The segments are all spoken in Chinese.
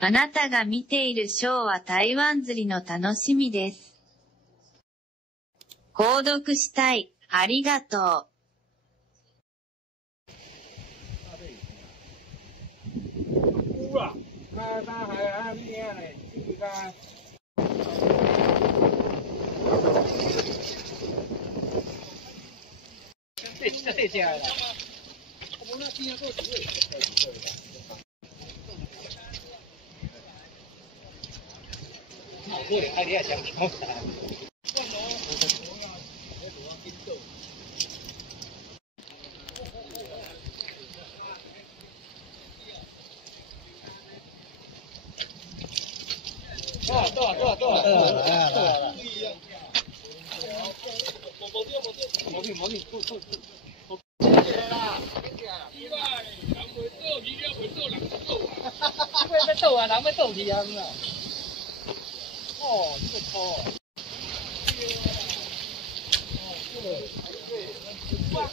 あなたが見ているショーは台湾釣りの楽しみです。購読したい。ありがとう。这家的。我的看你也想挑战。多了。要斗啊，人要斗去啊！哦，这个粗哦。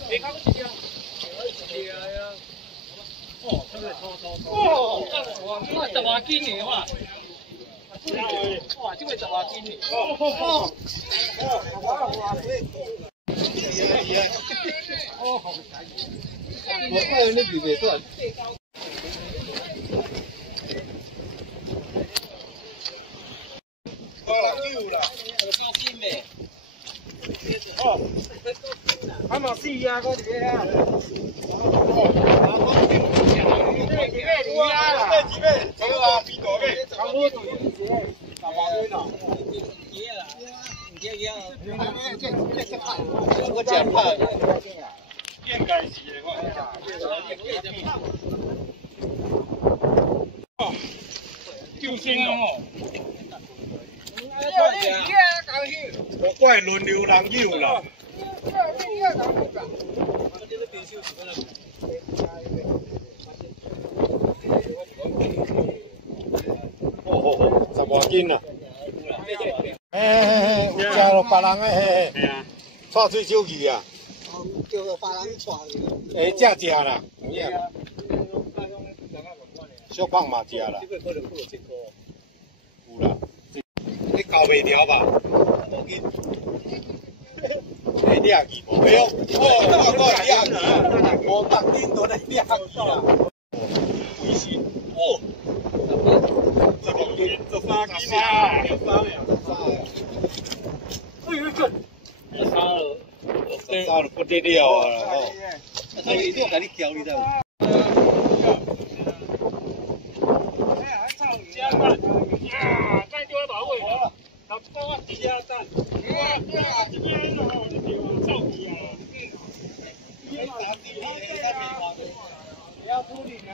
别看不起啊！哦，这个粗。哦，哇，10外斤的哇！哇，这个10外斤的。哦。我看那比别算。还冇死啊！嗰啲啊！我讲怕，应该是的，救星哦！我怪轮流人有啦。10外斤啦！有食咯，别人诶，带水手去啊！叫别人带。食啦，小胖嘛食啦。有啦，你搞袂掉吧？你掠去无？没有，我当天都在掠去啦。危险哦！10斤，13斤啊！13呀！哎呦，这杀了不得了啊！哦，他一定要给你挑，你知道吗？干就要把尾了，他帮我底下干。对啊，这边哦，这边往上比啊。不要处理，来，